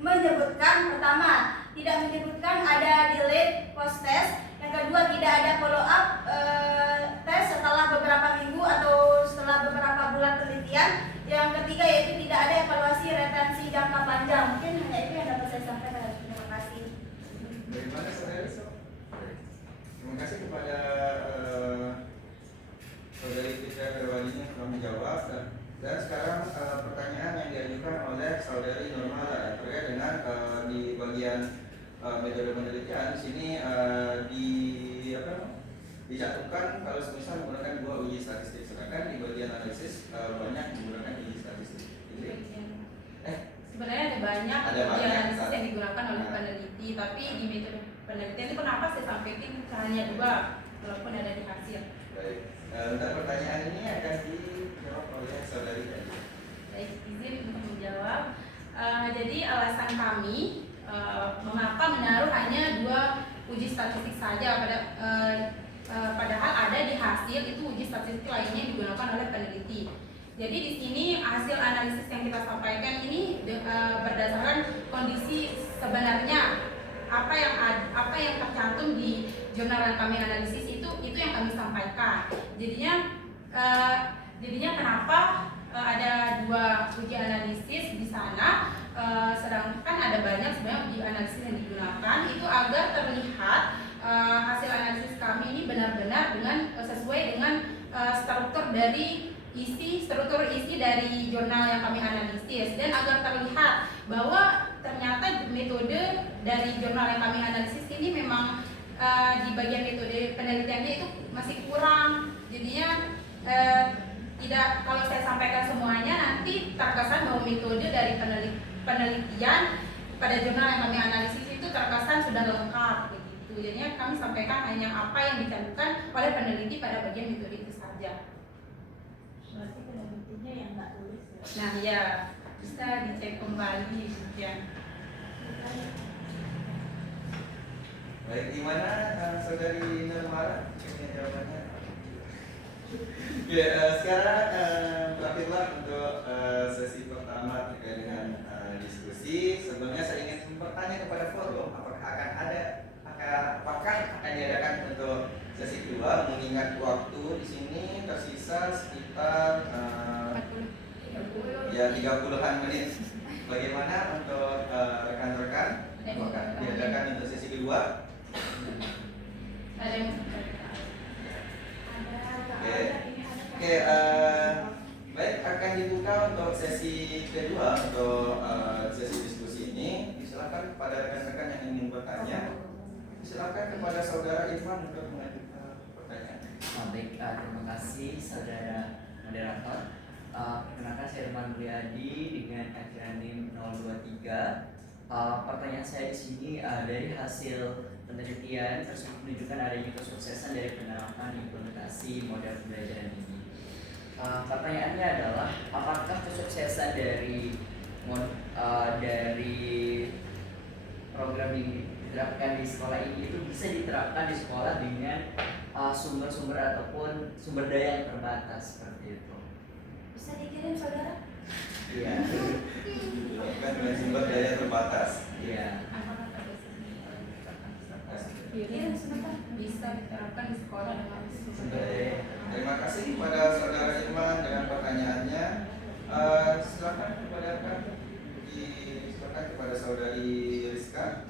menyebutkan, pertama, tidak menyebutkan ada delayed post-test, yang kedua tidak ada follow-up tes setelah beberapa minggu atau setelah beberapa bulan penelitian, yang ketiga yaitu tidak ada evaluasi retensi jangka panjang. Mungkin hanya itu yang dapat saya sampaikan. Terima kasih. Bagaimana saudari? Terima kasih kepada saudari Fitria Darmawati yang telah menjawab. Dan sekarang pertanyaan yang diajukan oleh saudari Normala terkait dengan di bagian metode penelitian di sini dicantumkan kalau semisal menggunakan dua uji statistik, sedangkan di bagian analisis banyak menggunakan uji statistik. Sebenarnya ada banyak uji analisis yang digunakan oleh peneliti, tapi di metode penelitian itu kenapa saya sampaikan hanya dua walaupun ada di hasil. Baik, untuk pertanyaan ini akan dijawab oleh saudari tadi. Baik, izin untuk menjawab. Jadi alasan kami mengapa menaruh hanya 2 uji statistik saja padahal ada di hasil itu uji statistik lainnya yang digunakan oleh peneliti. Jadi di sini hasil analisis yang kita sampaikan ini berdasarkan kondisi sebenarnya apa yang tercantum di jurnal yang kami analisis itu yang kami sampaikan. Jadinya kenapa ada 2 uji analisis di sana, sedangkan ada banyak sebenarnya uji analisis yang digunakan itu agar terlihat hasil analisis kami ini benar-benar sesuai dengan struktur isi dari jurnal yang kami analisis, dan agar terlihat bahwa ternyata metode dari jurnal yang kami analisis ini memang di bagian metode penelitiannya itu masih kurang. Jadinya tidak, kalau saya sampaikan semuanya nanti terkesan bahwa metode dari penelitian pada jurnal yang kami analisis itu terkesan sudah lengkap begitu. Jadinya kami sampaikan hanya apa yang dicantumkan oleh peneliti pada bagian metode itu saja. Berarti penelitinya yang nggak tulis ya. Nah ya, bisa dicek kembali ya. Baik, gimana saudari Nurmara? Ini jawabannya. Ya, sekarang berakhirlah untuk sesi pertama terkait dengan diskusi. Sebelumnya saya ingin bertanya kepada forum, apakah akan diadakan untuk sesi kedua, mengingat waktu di sini tersisa sekitar 30-an menit. Bagaimana untuk rekan-rekan? Apakah diadakan untuk sesi kedua? Ada yang Oke, baik, akan dibuka untuk sesi kedua untuk sesi diskusi ini. Silakan kepada rekan-rekan yang ingin bertanya. Silakan kepada saudara Irfan untuk mengajukan pertanyaan. Baik, terima kasih saudara moderator. Perkenalkan saya Irfan Mulyadi dengan akronim 023. Pertanyaan saya di sini dari hasil penelitian tersebut menunjukkan adanya kesuksesan dari penerapan implementasi model pembelajaran ini. Pertanyaannya adalah apakah kesuksesan dari program yang diterapkan di sekolah ini itu bisa diterapkan di sekolah dengan sumber-sumber ataupun sumber daya yang terbatas seperti itu? Bisa dikirim saudara? Iya. Dilakukan dengan sumber daya terbatas. Iya. Kirim sebentar. bisa diterapkan di sekolah dengan sumber Baik, terima kasih kepada saudara Irman dengan pertanyaannya. Silakan kepada saudari Rizka.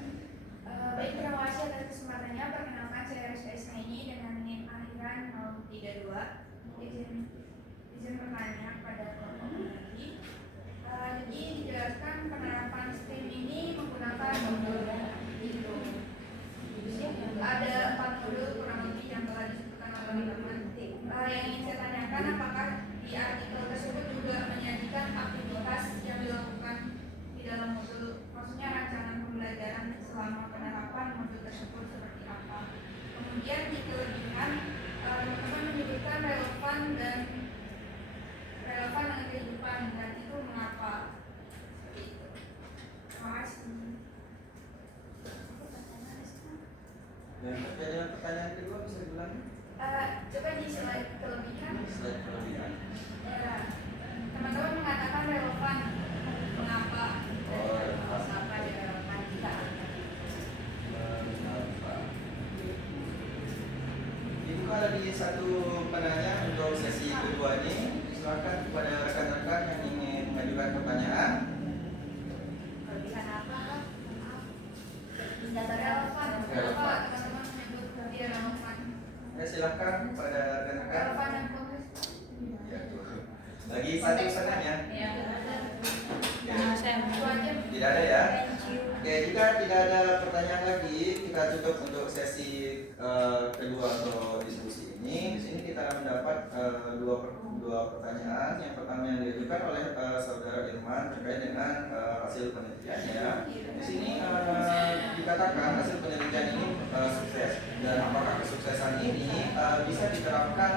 Baik, terima kasih atas kesempatannya. Perkenalkan saya Rizka Ismaini dengan NIM akhiran 032. Izin bertanya kepada kelompok lagi. Jadi dijelaskan penerapan STEM ini menggunakan modul itu. Ada 4 modul kurang lebih yang telah disebutkan oleh teman-teman. Yang ingin saya tanyakan, apakah di artikel tersebut juga menyajikan aktivitas yang dilakukan di dalam modul, maksudnya rancangan pembelajaran selama penerapan modul tersebut seperti apa. Kemudian di kelebihan, teman-teman menyebutkan relevan dengan kehidupan, dan itu mengapa seperti itu. Terima kasih. Dan terkait dengan pertanyaan kedua bisa diulangi? Coba di slide kelebihan. Slide kelebihan. Teman-teman mengatakan relevan, mengapa? Oh, relevan. Mengapa dia relevan jika? Ibu ada di satu penanya untuk sesi kedua ini. Silakan kepada rekan-rekan yang ingin mengajukan pertanyaan. Kelebihan apa? Data relevan. Kenapa teman-teman menyebut dia relevan? Ya, silakan kepada rekan-rekan. Relevan dan progres. Ya, tuh. Lagi satu pertanyaan ya. ya. Itu aja. Tidak ada ya? Oke, jika tidak ada pertanyaan lagi, kita tutup untuk sesi kedua atau diskusi ini. Di sini kita akan mendapat dua pertanyaan. Yang pertama yang diajukan oleh saudara Irman terkait dengan hasil penelitiannya. Di sini dikatakan hasil penelitian ini sukses, dan apakah kesuksesan ini bisa diterapkan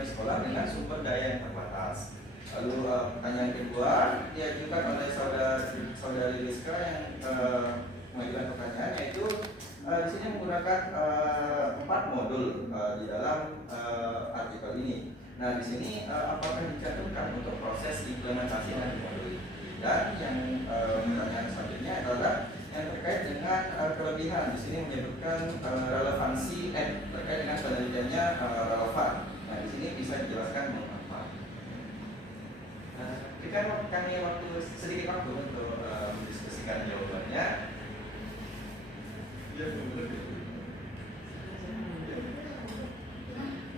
di sekolah dengan sumber daya yang terbatas. Lalu pertanyaan kedua diajukan oleh saudari Rizka yang mengajukan pertanyaan, yaitu di sini menggunakan 4 modul di dalam artikel ini. Nah, di sini apakah dicantumkan untuk proses implementasi dari modul ini? Dan yang pertanyaan selanjutnya adalah yang terkait dengan kelebihan. Di sini menyebutkan relevansi terkait dengan penelitiannya relevan. Nah, di sini bisa dijelaskan mengapa. Berikan kami waktu sedikit waktu untuk mendiskusikan jawabannya. Ya,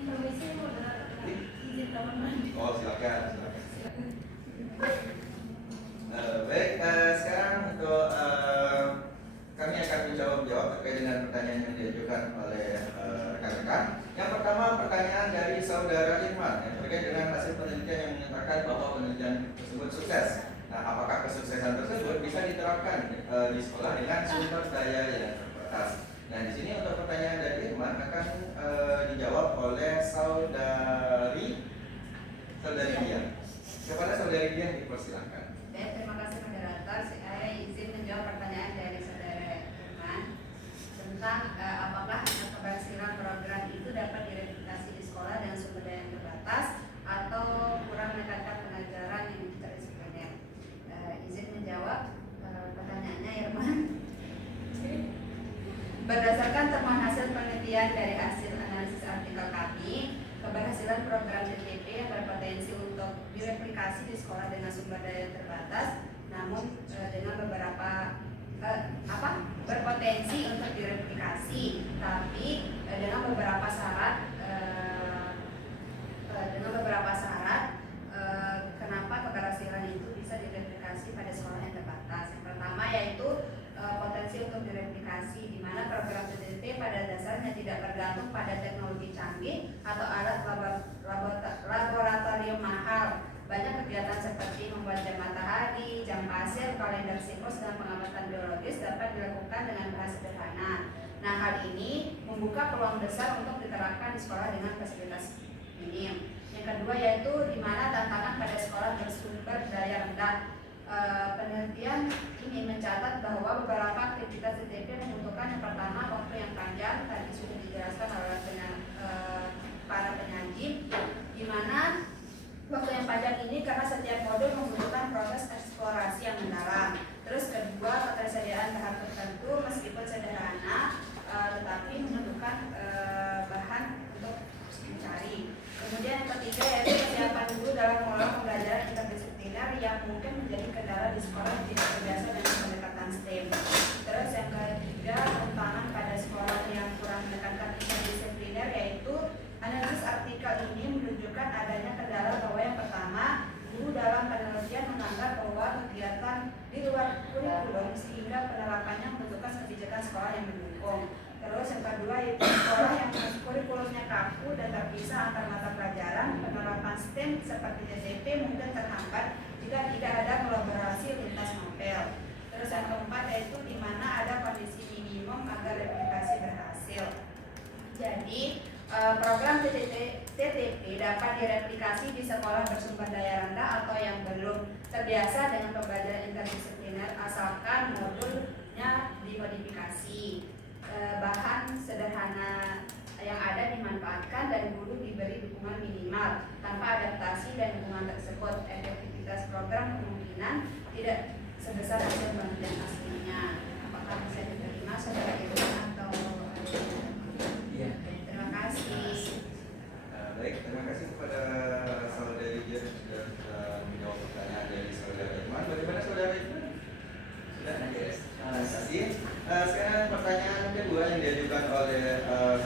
Permisi, moderator. Izin kamar mandi. oh, silakan. Baik, sekarang untuk kami akan menjawab terkait dengan pertanyaan yang diajukan oleh rekan-rekan. Yang pertama, pertanyaan dari saudara Irman yang terkait dengan hasil penelitian yang menyatakan bahwa penelitian tersebut sukses. Nah, apakah kesuksesan tersebut bisa diterapkan di sekolah dengan sumber daya yang terbatas? Nah, di sini untuk pertanyaan dari Irman akan dijawab oleh saudari Dian. Kepada saudari Dian dipersilakan. Baik, terima kasih moderator. Saya izin menjawab pertanyaan dari saudara Irman tentang apakah keberhasilan program itu dapat direplikasi di sekolah dengan sumber daya yang terbatas atau kurang menekankan pengajaran yang interdisipliner. Izin menjawab pertanyaannya, Irman. Berdasarkan temuan hasil penelitian dari hasil analisis artikel kami, keberhasilan program TTP yang berpotensi untuk direplikasi di sekolah dengan sumber daya terbatas, namun dengan beberapa berpotensi untuk direplikasi, tapi dengan beberapa syarat. Kenapa keberhasilan itu bisa direplikasi pada sekolah yang terbatas? Yang pertama yaitu potensi untuk direplikasi, di mana program TTP pada dasarnya tidak bergantung pada teknologi canggih atau alat laboratorium mahal. Banyak kegiatan seperti membuat jam matahari, jam pasir, kalender siklus, dan pengamatan biologis dapat dilakukan dengan bahasa sederhana. Nah, hal ini membuka peluang besar untuk diterapkan di sekolah dengan fasilitas minim. Yang kedua yaitu di mana tantangan pada sekolah bersumber daya rendah. Penelitian ini mencatat bahwa beberapa aktivitas TTP membutuhkan yang pertama waktu yang panjang, tadi sudah dijelaskan oleh para penyaji, di mana waktu yang panjang ini karena setiap modul membutuhkan proses eksplorasi yang mendalam. Terus kedua, ketersediaan bahan tertentu meskipun sederhana tetapi membutuhkan bahan untuk mencari. Kemudian yang ketiga yaitu kesiapan guru dalam mengelola pembelajaran interdisipliner yang mungkin menjadi kendala di sekolah yang tidak terbiasa dengan pendekatan STEM. Terus yang ketiga, tantangan pada sekolah yang kurang mendekatkan interdisipliner yaitu analisis artikel ini menunjukkan adanya kendala bahwa yang pertama, guru dalam penelitian menganggap bahwa kegiatan di luar kurikulum sehingga penerapannya membutuhkan kebijakan sekolah yang mendukung. Terus yang kedua itu sekolah yang kurikulumnya kaku dan terpisah antar mata pelajaran, penerapan STEM seperti TTP mungkin terhambat jika tidak ada kolaborasi lintas novel. Terus yang keempat yaitu di mana ada kondisi minimum agar replikasi berhasil. Jadi program TTP dapat direplikasi di sekolah bersumber daya rendah atau yang belum terbiasa dengan pembelajaran interdisipliner asalkan modulnya dimodifikasi. Bahan sederhana yang ada dimanfaatkan dan guru diberi dukungan minimal. Tanpa adaptasi dan dukungan tersebut, efektivitas program kemungkinan tidak sebesar hasil penelitian aslinya. Apakah bisa diterima saudara Irwan atau Iya. terima kasih. Baik, terima kasih kepada saudari Dian yang sudah menjawab pertanyaan dari saudara Irman. Bagaimana saudara Irman? Sudah ada. Terima kasih. Sekarang pertanyaan kedua yang diajukan oleh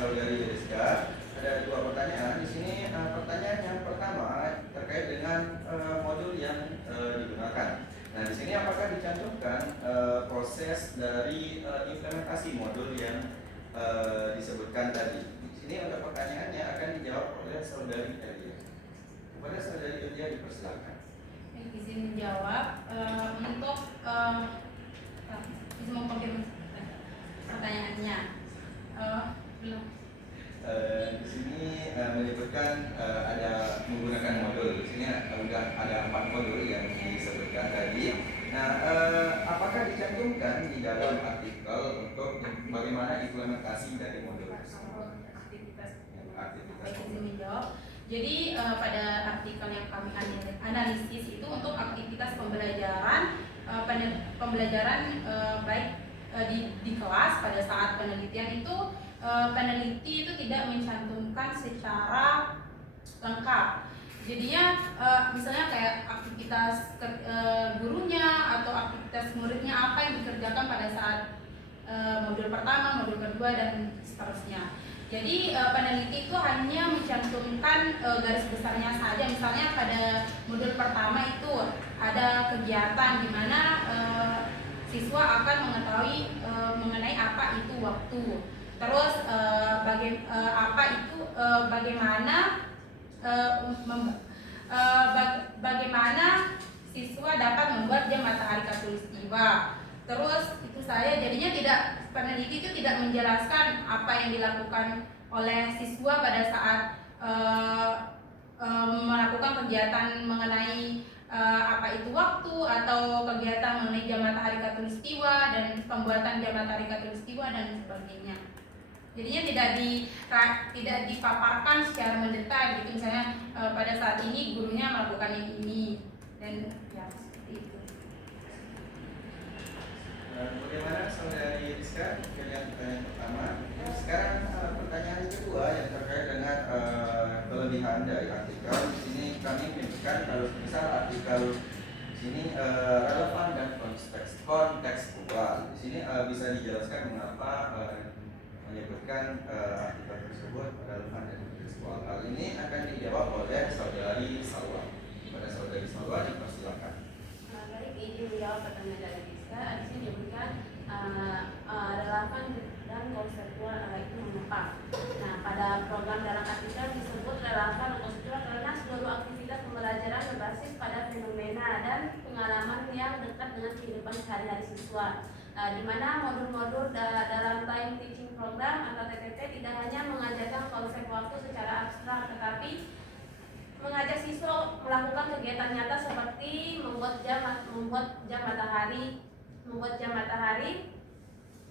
saudari Rizka. Ada dua pertanyaan di sini. Pertanyaan yang pertama terkait dengan modul yang digunakan. Nah, di sini apakah dicantumkan proses dari implementasi modul yang disebutkan tadi? Di sini untuk pertanyaannya akan dijawab oleh saudari Elia. Kepada saudari Elia dipersilakan. Izin menjawab untuk izin mengkonfirmasi pertanyaannya. Belum. Di sini menyebutkan ada menggunakan modul. Di sini udah ada 4 modul yang disebutkan tadi. Nah, apakah dicantumkan di dalam artikel untuk bagaimana implementasi dari modul tersebut? Baik, izin menjawab. Jadi pada artikel yang kami analisis itu untuk aktivitas pembelajaran baik di kelas pada saat penelitian itu peneliti itu tidak mencantumkan secara lengkap. Jadinya misalnya kayak aktivitas gurunya atau aktivitas muridnya apa yang dikerjakan pada saat modul pertama, modul kedua dan seterusnya. Jadi peneliti itu hanya mencantumkan garis besarnya saja. Misalnya pada modul pertama itu ada kegiatan di mana siswa akan mengetahui mengenai apa itu waktu. Terus bagaimana siswa dapat membuat jam matahari khatulistiwa. Terus itu saya jadinya peneliti itu tidak menjelaskan apa yang dilakukan oleh siswa pada saat melakukan kegiatan mengenai apa itu waktu atau kegiatan mengenai jam matahari khatulistiwa dan pembuatan jam matahari khatulistiwa dan sebagainya. Jadinya tidak dipaparkan secara mendetail gitu, misalnya pada saat ini gurunya melakukan ini dan ya seperti itu. Bagaimana saudari Rizka? Yang pertanyaan pertama. Sekarang pertanyaan kedua yang terkait dengan kelebihan dari artikel. Di sini kami menyebutkan kalau misal artikel di sini relevan dan kontekstual. Di sini bisa dijelaskan mengapa menyebutkan artikel tersebut relevan dan kontekstual. Hal ini akan dijawab oleh saudari Salwa. Pada saudari Salwa dipersilakan. Baik, izin menjawab pertanyaan dari Rizka. Di sini disebutkan relevan dan konseptual itu mengapa. Nah, pada program dalam artikel disebut relevan dan konseptual karena seluruh aktivitas pembelajaran berbasis pada fenomena dan pengalaman yang dekat dengan kehidupan sehari-hari siswa. Di mana modul-modul dalam time teaching program atau TTP tidak hanya mengajarkan konsep waktu secara abstrak, tetapi mengajak siswa melakukan kegiatan nyata seperti membuat jam matahari,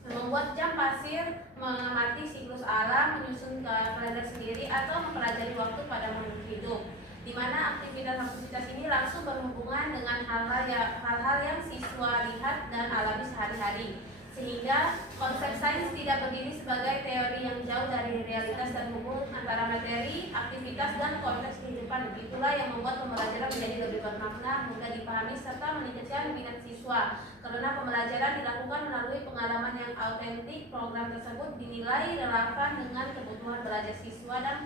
membuat jam pasir, mengamati siklus alam, menyusun kalender sendiri, atau mempelajari waktu pada makhluk hidup. Di mana aktivitas ini langsung berhubungan dengan hal-hal yang siswa lihat dan alami sehari-hari. Sehingga konsep sains tidak berdiri sebagai teori yang jauh dari realitas dan hubungan antara materi, aktivitas, dan konteks kehidupan. Itulah yang membuat pembelajaran menjadi lebih bermakna, mudah dipahami, serta meningkatkan minat siswa. Karena pembelajaran dilakukan melalui pengalaman yang autentik, program tersebut dinilai relevan dengan kebutuhan belajar siswa dan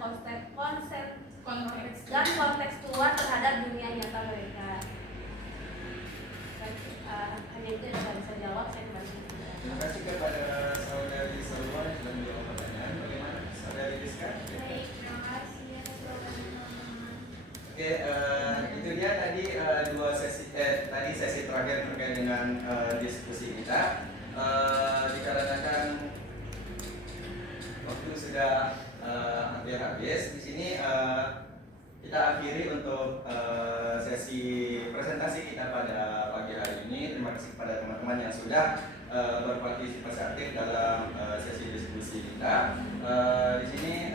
kontekstual terhadap dunia nyata mereka. Hanya itu yang saya bisa jawab. Saya kembali. Terima kasih kepada saudari Salwa yang sudah menjawab pertanyaan. Bagaimana saudari Rizka? Baik, terima kasih atas jawabannya teman-teman. Oke, itu dia tadi sesi terakhir terkait dengan diskusi kita. Dikarenakan waktu sudah hampir habis, di sini kita akhiri untuk sesi presentasi kita pada pagi hari ini. Terima kasih kepada teman-teman yang sudah berpartisipasi aktif dalam sesi diskusi kita. Di sini